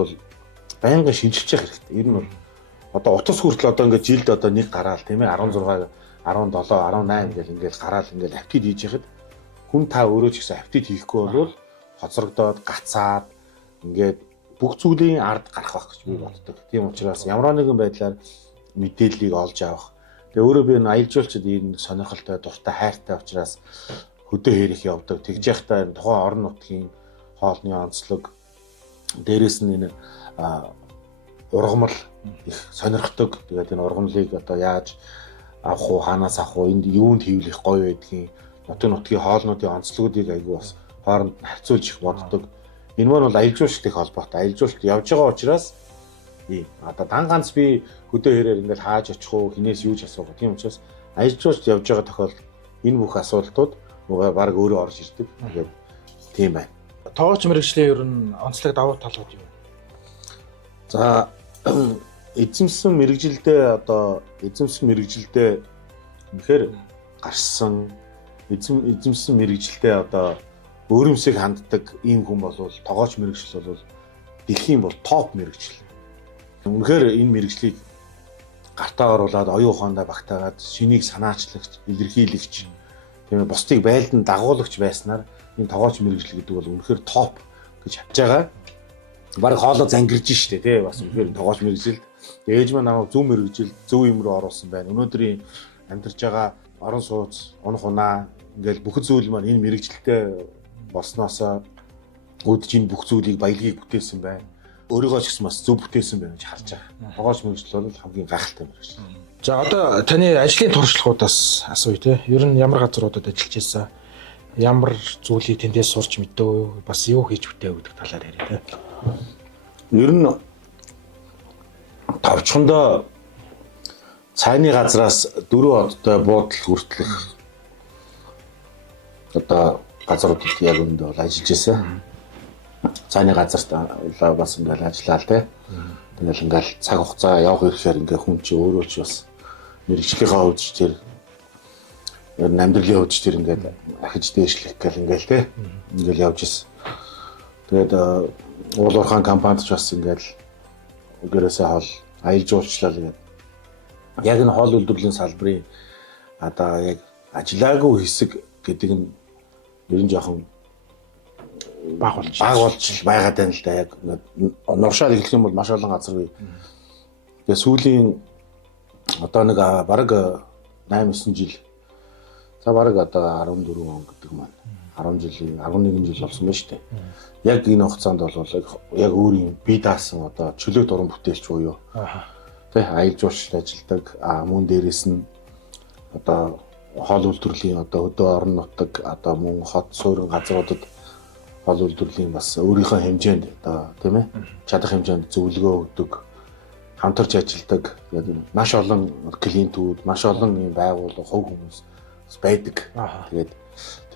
байнга шинжилж явах хэрэгтэй. Ер нь бол одоо утас хүртэл одоо ингээд жилд одоо нэг гараал тийм ээ 16, 17, 18 гэл ингээд гараал ингээд апдейт хийж яхад хүн та өөрөө ч гэсэн апдейт хийхгүй бол хоцрогдоод гацаад ингээд бүх зүйлийн ард гарах байх гэж би боддог. Тийм учраас ямар нэгэн байдлаар мэдээллийг олж авах. Тэгээ өөрөө би энэ аялал жуулчид энэ сонирхолтой, дуртай, хайртай учраас хөдөө хэрэг явдаг. Тэгж яхтаа тухайн орон нутгийн хоолны онцлог дээрээс нь энэ ургамал их сонирхдаг. Тэгээд энэ ургамлыг одоо яаж авах уу, хаанаас авах уу, энд юунд хийвлэх гоё байдгийг, нутгийн хоолнуудын онцлогуудыг айгүй бас хооронд харьцуулж их боддог. Энэ маань бол аялал жуулчдын холбоотой. Аялал жуулчд явж байгаа учраас одоо дан ганц би хөдөө хэрээр ингээд хааж очих уу, хинээс юу ч асуух. Тийм учраас аялал жуулчд явж байгаа тохиолдолд энэ бүх асуултууд баг өөрөө орж ирдэг. Тэгээд тийм байна. Тогооч мэргэжлийн ер нь онцлог давуу талууд юу вэ? За эзэмсэн мэргэжилдээ үнэхээр гарсан эзэмсэн мэргэжилдээ одоо өөрөмсөг ханддаг ийм хүн бол тогооч мэргэжил бол дэлхийн бол топ мэргэжил. Үнэхээр энэ мэргэжлийг гартаа оруулаад оюун ухаандаа багтаагаад шинийг санаачлагч, илэрхийлэгч, тийм ээ бусдыг байлдан дагуулагч байснаар энэ тогооч мэргэжил гэдэг бол үнэхээр топ гэж харж байгаа. Бараг хоолоо зангирж штэ тий бас үнэхээр тогооч мэргэжил. Ээж маань намайг зөв мэргэжил, зөв юм руу оруулсан байна. Өнөөдрийн амьдарч байгаа орон сууц, унах унаа ингээл бүх зүйл маань энэ мэргэжилтэй болсноосоо өдөж энэ бүх зүйлийг баялагийг бүтээсэн байна. Өөрийгөө ч гэсэн бас зөв бүтээсэн байна гэж харж байгаа. Тогооч мэргэжил бол хамгийн гайхалтай мэргэжил. За одоо таны ажлын туршлагуудаас асууя те. Ер нь ямар газруудад ажиллаж байсан? Ямар зүйлийг тэндээс сурч мэдв? Бас юу хийж бүтээв гэдэг талаар яриа те. Ер нь товчхондоо цайны газраас 4 одтой буудал хүртэлх одоо газруудад яг үүнд бол ажиллаж байсан. Цайны газарт бас ингээл ажиллаа л те. Тэгэл ингээл цаг хугацаа явах ирэхээр ингээ хүн чи өөрөө ч бас мэрэгчлийнхаа хувьд ч тэр ер нь амьдралын хувьд ч тэр ингээд ахиж дээшлэх гэл ингээл те. Ингээл явж исэн. Тэгээд уулуурхаан компанид ч бас ингээл гэрээсээ хоол аялал жуулчлал гэдэг. Яг энэ хоол үйлдвэрлэлийн салбарын одоо яг ажиллаагүй хэсэг гэдэг нь ер нь жоохон баг болж байгаад байна л да. Яг нуршаал эхлэх юм бол маш олон газар бий. Тэгээ сүүлийн одоо нэг бараг 8-9 жил. За бараг одоо 14 он гэдэг маань 10 жилийн 11 жил болсон байна шүү дээ. Яг энэ хугацаанд бол яг өөрийн бие даасан одоо чөлөө дуран бүтээлч буюу тэ аялал жуулчлал ажилладаг мөн дээрээс нь одоо хоол үйлдвэрлэлийн одоо хөдөө орон нутаг одоо мөн хот суурин газруудад хоол үйлдвэрлэлийн бас өөрийнхөө хэмжээнд одоо тийм ээ чадах хэмжээнд зөвлөгөө өгдөг хамтарч ажилладаг маш олон клиентүүд маш олон юм байгууллага хувь хүмүүс байдаг. Тэгээд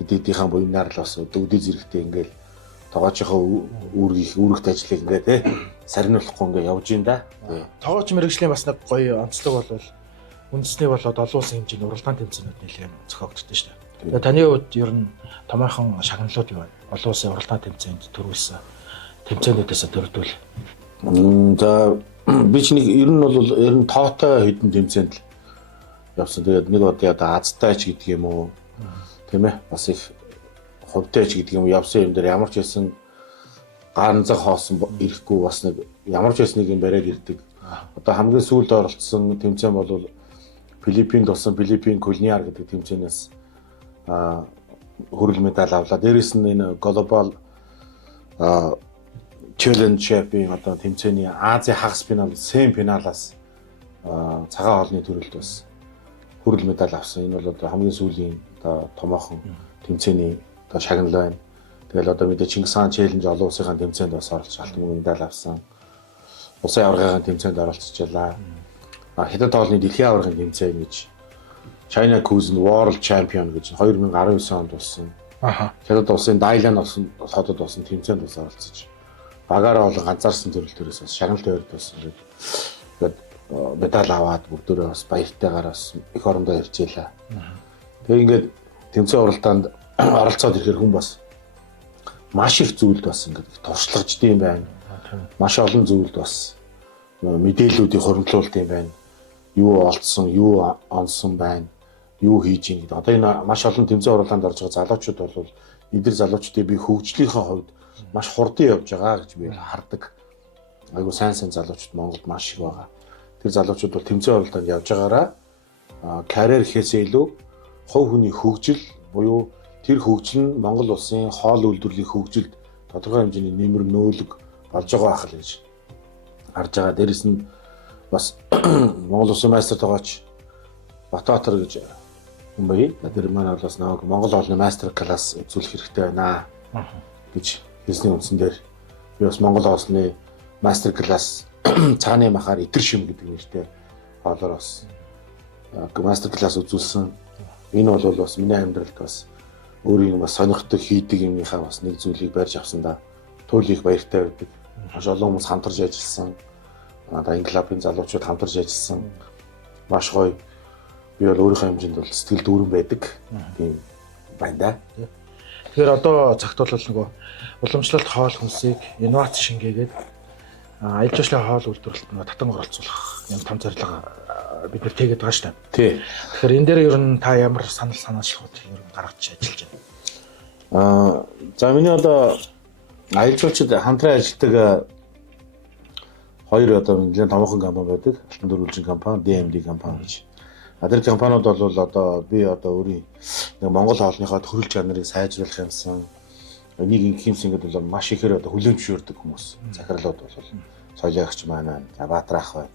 тэднийхэн буйнаар л бас өвдөд зэрэгтэй ингээл тогоочийнхоо үүрэгт ажлыг ингээ те сарниулахгүй ингээ явж ин да. Тогооч мэргэжлийн бас нэг гоё онцлог бол үндэсний болоод олон улсын хэмжээний уралдаан тэмцээнүүд нэлээд зохиогддог шүү дээ. Тэгээ таны хувьд ер нь томоохон шагналууд юу байна? Олон улсын уралдаан тэмцээнд төрүүлсэн тэмцээнүүдээс дөрөвдүүл. За би ч нэг ер нь бол ер нь тоотой хэдэн тэмцээнд л явсан. Тэгээд нэг одоо Азтай ч гэдэг юм уу. Тийм ээ. Бас их хувьтай ч гэдэг юм явсан юм дээр ямар ч байсан ганцхан хоосон ирэхгүй бас нэг ямар ч байсан нэг юм бариад ирдэг. Одоо хамгийн сүүлд оролцсон тэмцээн бол Филиппинд болсон Филиппин Кулниар гэдэг тэмцээнээс хүрэл медаль авлаа. Дээрээс нь энэ Global Challenge Champion одоо тэмцээний Азийн хагас финал, семифиналаас цагаан хоолны төрөлд бас хүрэл медаль авсан. Энэ бол одоо хамгийн сүүлийн одоо томоохон тэмцээний одоо шагнал байна. Тэгэл одоо мэдээ Чингис хаан Challenge олон улсын тэмцээнд бас оролцож алтан медаль авсан. Улсын аваргын тэмцээнд оролцчихлаа. Хятад хоолны дэлхийн аваргын тэмцээн гэж China Cuisine World Champion гэж 2019 онд болсон. Хятад улсын Дайлан хотод болсон тэмцээнд бас оролцож. Багаараа болон ганцаарсан төрөлтөөс бас шагналтай өрд болсон. Тэгээд медаль аваад бүгдөө бас баяртайгаар бас их орондоо иржээлээ. Тэгээ ингээд тэмцээн уралдаанд оролцоод ирэхээр хүн бас маш их зүйлд бас ингээд туршлагажд юм байна. Маш олон зүйлд бас мэдээллүүдийг хуримтлуулд юм байна. Юу олдсон, юу онсон байна, юу хийж ийн гэдэг. Одоо энэ маш олон тэмцээн уралдаанд орж байгаа залуучууд бол эдгээр залуучдыг би хөгжлийнхээ хувьд маш хурдан явж байгаа гэж би хардаг. Айгу сайн залуучууд Монголд маш их байгаа. Тэр залуучууд бол тэмцээн уралдаанд явж байгаараа карьер хийхээсээ илүү хувь хүний хөгжил буюу тэр хөгжил нь Монгол улсын хоол үйлдвэрлэлийн хөгжилд тодорхой хэмжээний нэмэр нөөлөг болж байгаа ах л гэж харж байгаа. Дээрэс нь бас Монгол улсын майстер тогооч Батбаатар гэж хүн бай. Тэр маань бол бас нэг Монгол хоолны майстер класс үзүүлэх хэрэгтэй байна гэж хэлсний үндсэн дээр би бас Монгол хоолны майстер класс цааны махаар итэр шим гэдэг нэртэй хоолоор бас майстер класс үзүүлсэн. Энэ бол бас миний амьдралд бас өөрийн бас сонирхдаг хийдэг юмнийхаа бас нэг зүйлийг барьж авсандаа туйлын их баяртай байдаг. Маш олон хүмүүс хамтарч ажилласан. Одоо энэ клубын залуучууд хамтарч ажилласан. Маш гоё. Би бол өөрийнхөө хэмжээнд бол сэтгэл дүүрэн байдаг. Тийм байна да. Тэгэхээр одоо цагт бол нөгөө уламжлалт хоол хүнсийг инновац шингээгээд аялал жуулчлалын хоол үйлдвэрлэлд татан оролцуулах юм том зорилго бид нар тэгээд байгаа шүү дээ. Тий. Тэгэхээр энэ дээр ер нь та ямар санаачлалууд ер нь гаргаж ажиллаж байна? За миний одоо аялал жуулчид хамтран ажилладаг хоёр одоо нэлээд томоохон компани байдаг. Алтан дөрвөлжин компани, DMD компани гэж. Тэр компаниуд бол одоо би одоо өөрийн нэг Монгол хоолныхоо төрөл чанарыг сайжруулах юмсан нэг инхимс ингээд бол маш ихээр одоо хүлээмжшүүлдэг хүмүүс. Захирлууд бол соёлоогч маань, за Баатар ах бай.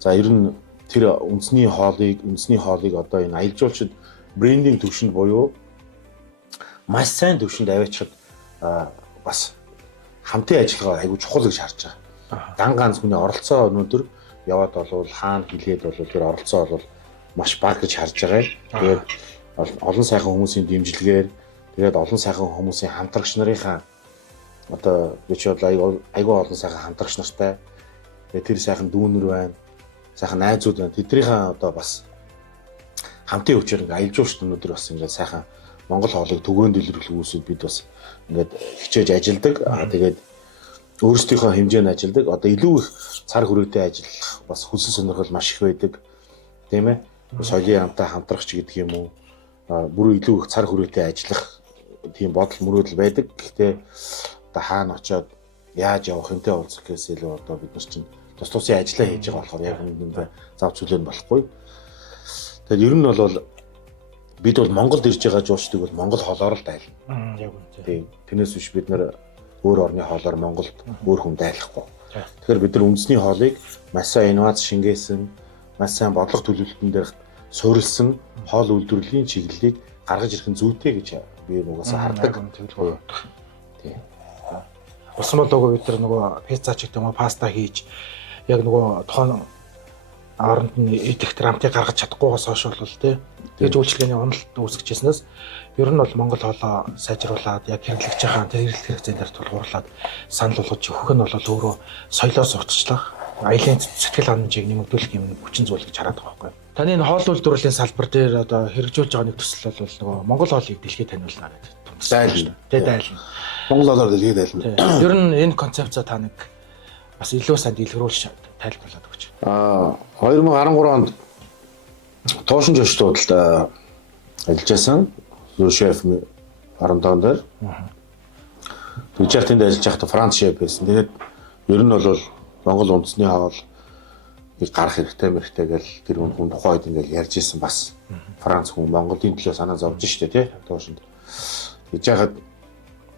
За ер нь тэр үндэсний хоолыг одоо энэ аялал жуулчид брендинг төвшөнд буюу маш сайн төвшөнд аваачаад бас хамтын ажиллагаа айгүй чухал гэж харж байгаа. Дан ганц хүний оролцоо өнөөдөр яваад болвол хаана хилээд болвол тэр оролцоо бол маш бага гэж харж байгаа. Тэгээд олон сайхан хүмүүсийн дэмжлэгээр тэгээд олон сайхан хүмүүсийн хамтрагч нарынхаа одоо гэж бол айгүй олон сайхан хамтрагч нартай тэгээд тэр сайхан дүүнэр байна. Сайхан найзууд байна. Тэднийхээ одоо бас хамтын өвчээр ингээ аялал жуулчид өнөөдөр бас ингээ сайхан Монгол хоолыг төгөөнд илрүүлэх үүсэд бид бас ингээд хичээж ажилдаг. Тэгээд өөрсдийнхөө хэмжээнд ажилдаг. Одоо илүү их цар хүрээтэй ажиллах бас хүсэл сонирхол маш их байдаг. Тийм ээ. Соёлын амтай хамтрагч гэдэг юм уу? Бүр илүү их цар хүрээтэй ажиллах тийм бодол мөрөөдөл байдаг. Гэхдээ одоо хаана очиод яаж явах юмтай уулзах гэхээс илүү одоо бид нар чинь тус тусын ажиллаа хийж байгаа болохоор яг үүндээ завч хүлээн болохгүй. Тэгэхээр ер нь бол бид бол Монголд ирж байгаа жуулчдыг бол Монгол хоолоор л дайлна. Яг үнэ. Тийм. Тэрнээс биш бид нар өөр орны хоолоор Монголд өөр хүн дайлахгүй. Тэгэхээр бид нар үндэсний хоолыг маш сайн инновац шингээсэн, маш сайн бодлого төлөвлөлтөн дээр суурилсан хоол үйлдвэрлэлийн чиглэлийг гаргаж ирэх нь зүйтэй гэж би нугасаа хардаг. Тийм. Усан болоогүй бид нар нөгөө пицца ч гэдэг юм уу паста хийж яг нөгөө тоон оронд нь идэх рамтыг гаргаж чадахгүйгаас хойш бол тий. Тэгээд үйлчлэгээний уналт үүсгэжсэнээс ер нь бол Монгол хоолоо сайжруулад яг хэрэглэж байгаа тэр хэрэгцээ дээр тулгуурлаад санал болгож өгөх нь бол өөрөө соёлоос уртчлах, аялын сэтгэл ханамжийг нэмэгдүүлэх юм хүчин зүйл гэж хараад байгаа байхгүй. Таны энэ хоол үйлдвэрлэлийн салбар дээр одоо хэрэгжүүлж байгаа нэг төсөл бол нөгөө Монгол хоолыг дэлхийд таниулнаа гэдэг. Дайлна. Дайлна. Монгол хоолоор дэлхийд дайлна. Ер нь энэ концепцоо та нэг бас илүү сайн дэлгэрүүлж тайлбарлаад өгч. 2013 онд Тоошин жошдуудад ажиллажсэн шеф 17 дээр. Тэгж тэнд ажиллаж байхдаа Франц шеф байсан. Тэгээд ер нь бол Монгол үндэсний хоол гарах хэрэгтэй гэл тэр хүн тухайд ингээл ярьж исэн бас Франц хүн Монголын төлөө санаа зовж штэ тий Тоошинд. Тэгж яхад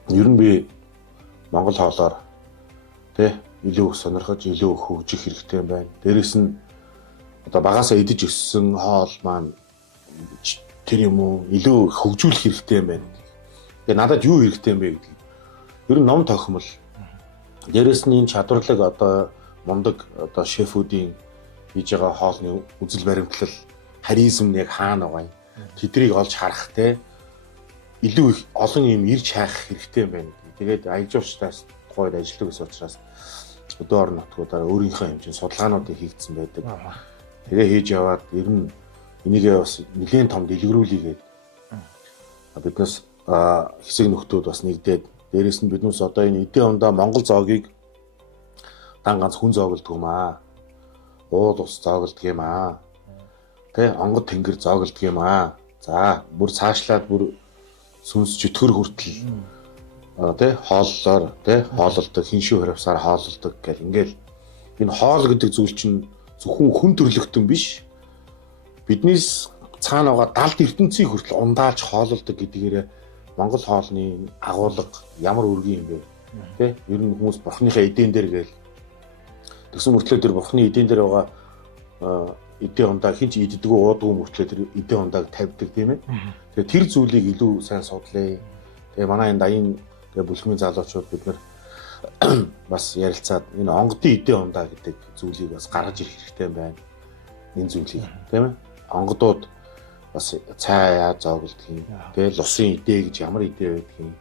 ер нь би Монгол хоолоор тий илүү их сонирхож илүү их хөгжих хэрэгтэй юм байна. Дээрээс нь одоо багасаа идэж өссөн хоол маань тэр юм уу илүү хөгжүүлэх хэрэгтэй юм байна. Тэгээ надад юу хэрэгтэй юм бэ гэдэг. Ер нь ном тохимол. Дээрээс нь энэ чадварлаг одоо мундаг одоо шефүүдийн хийж байгаа хоолны үзэл баримтлал харизм яг хаана байгаа юм. Тэдрийг олж харах те илүү их олон юм ирж хайх хэрэгтэй юм байна. Тэгээд аялжуулчдаас тухайд ажилладаг гэсэн учраас өдөр орон нутгуудаараа өөрийнхөө хэмжээнд судалгаануудыг хийгдсэн байдаг. Тэгээ хийж яваад ер нь энийгээ бас нэлээд том дэлгэрүүлээгээд биднээс хэсэг нөхдүүд бас нэгдээд дээрээс нь биднээс одоо энэ эдийн ондоо Монгол зоогийг дан ганц хүн зоогддог юм аа. Уул ус зоогддог юм аа. Тэ онгод тэнгэр зоогддог юм аа. За бүр цаашлаад бүр сүнс чөтгөр хүртэл тэ хооллоор тэ хооллолдог хиншүү хөрөвсаар хооллолдог гэл ингээл энэ хоол гэдэг зүйл чинь зөвхөн хүн төрлөختөн биш. Биднээс цаана байгаа далд ертөнцийн хүртэл ундаалж хооллолдог гэдгээрээ Монгол хоолны агуулга ямар үргийн юм бэ? Тэ ер нь хүмүүс бурхныхаа эдэн дээр гээл тэгсэн мөртлөө тэр бурхны эдэн дээр байгаа эдэн ундаа хинч иддэггүй уудгүй мөртлөө тэр эдэн ундааг тавьдаг тийм ээ. Тэгээ тэр зүйлийг илүү сайн судлаа. Тэгээ манай энэ даян тэгээ бүлхмийн залуучууд бид нар бас ярилцаад энэ онгодын эдэн ундаа гэдэг зүйлийг бас гаргаж ирэх хэрэгтэй юм байна. Энэ зүйлийг тийм ээ. Онгодууд бас цай яаж зоогддог юм. Тэгээ лусын эдэ гэж ямар эдэ байдаг юм.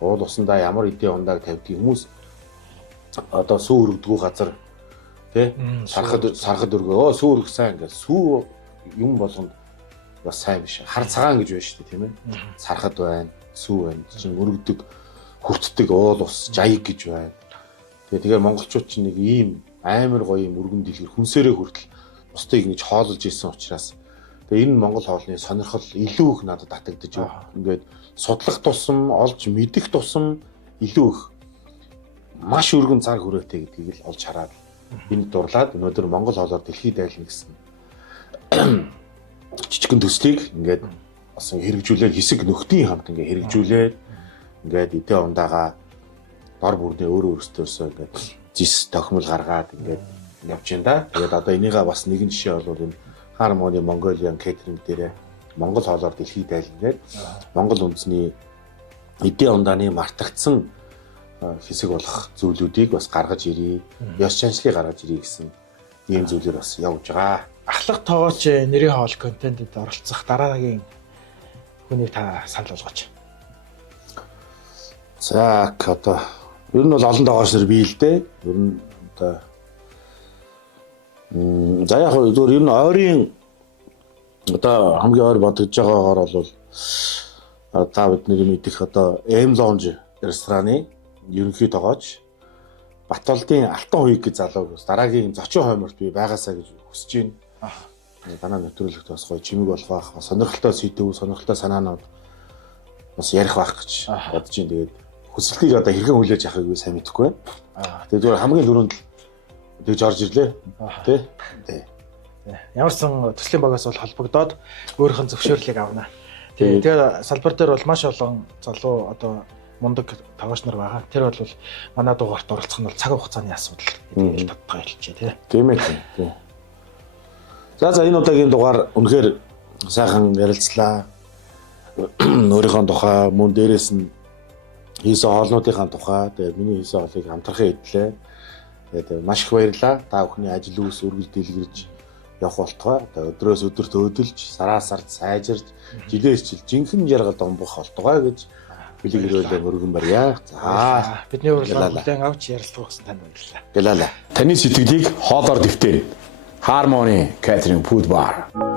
Уул усандаа ямар эдэн ундааг тавьдаг хүмүүс одоо сүү өргөдгөө газар тэ сархад өргөө сүү өргөх сайн ингээд сүү юм болгонд бас сайн биш. Хар цагаан гэж байна шүү дээ тийм ээ. Сархад байна, сүү байна. Чин өргөдөг, хүртдэг уул ус, жаяг гэж байна. Тэгээ монголчууд чинь нэг ийм амар гоё юм өргөн дэлгэр хүнсээрээ хүртэл бусдыг ингэж хоололж исэн учраас тэгээ энэ монгол хоолны сонирхол илүү их надад татагдаж байна. Ингээд судлах тусам, олж мэдэх тусам илүү их маш өргөн цаг хүрээтэй гэдгийг л олж хараад энэ дурлаад өнөөдөр монгол хоолоор дэлхийд дайлна гэсэн жижигэн төслийг ингээд бас хэрэгжүүлээд хэсэг нөхдийн хамт ингээд хэрэгжүүлээд ингээд эдээ ундаага дор бүрнээ өөрөө өөрсдөөсөө ингээд зис тохимол гаргаад ингээд явж байна да. Тэгээд одоо энийгээ бас нэгэн жишээ бол энэ Harmony Mongolian Catering дээр монгол хоолоор дэлхийд дайлна гэдэг монгол үндэсний эдээ ундааны мартагдсан хэсэг болох зүйлүүдийг бас гаргаж ирээ. Ёс заншлыг гаргаж ирээ гэсэн ийм зүйлээр бас явж байгаа. Ахлах тоогооч нэрийн хоол контентэд оролцох дараагийн хүнийг та санал болгооч. За одоо ер нь бол олон тоогооч нар бий л дээ. Ер нь одоо за яг зөв ер нь ойрын одоо хамгийн ойр бодож байгаагаар бол та бидний мэдих одоо M Lounge рестораны ерөнхий тоогооч Батболдын Алтан хувийг гэж залууг бас дараагийн зочин хойморт би байгаасаа гэж хүсэж байна. Манай нэвтрүүлэгт бас гоё чимэг болох байх, сонирхолтой сэдв, сонирхолтой санаанууд бас ярих байх гэж бодож байна. Тэгээд хүсэлтийг одоо хэрхэн хүлээж авахыг би сайн мэдэхгүй байна. Тэгээд зөвхөн хамгийн дөрөнд тэгж орж ирлээ. Тэ. Ямар ч сан төслийн багаас бол холбогдоод өөрийнх нь зөвшөөрлийг авна. Тэгээд салбар дээр бол маш олон залуу одоо мундаг тоогооч нар байгаа. Тэр бол манай дугаарт оролцох нь бол цаг хугацааны асуудал гэдгийг тодтогоо хэлчихье тий. Тийм ээ. За энэ удаагийн дугаар үнэхээр сайхан ярилцлаа. Өөрийнхөө тухай мөн дээрээс нь хийсэн хоолнуудынхаа тухай тэгээд миний хийсэн хоолыг хамтрахын хэдлээ. Тэгээд маш их баярлалаа. Та бүхний ажил үйлс үргэлж дэлгэрж явах болтугай. Тэгээд өдрөөс өдөрт өдөлж, сараас сард сайжирж, жилээс жил жинхэнэ жаргал домбох болтугай гэж билэг өрөөлөө мөргөн барья. За бидний урилга бүлээн авч ярилцлага өгсөн танд баярлалаа. Гэлээ. Таны сэтгэлийг хоолоор дэвтээр Harmony Catering Food Bar.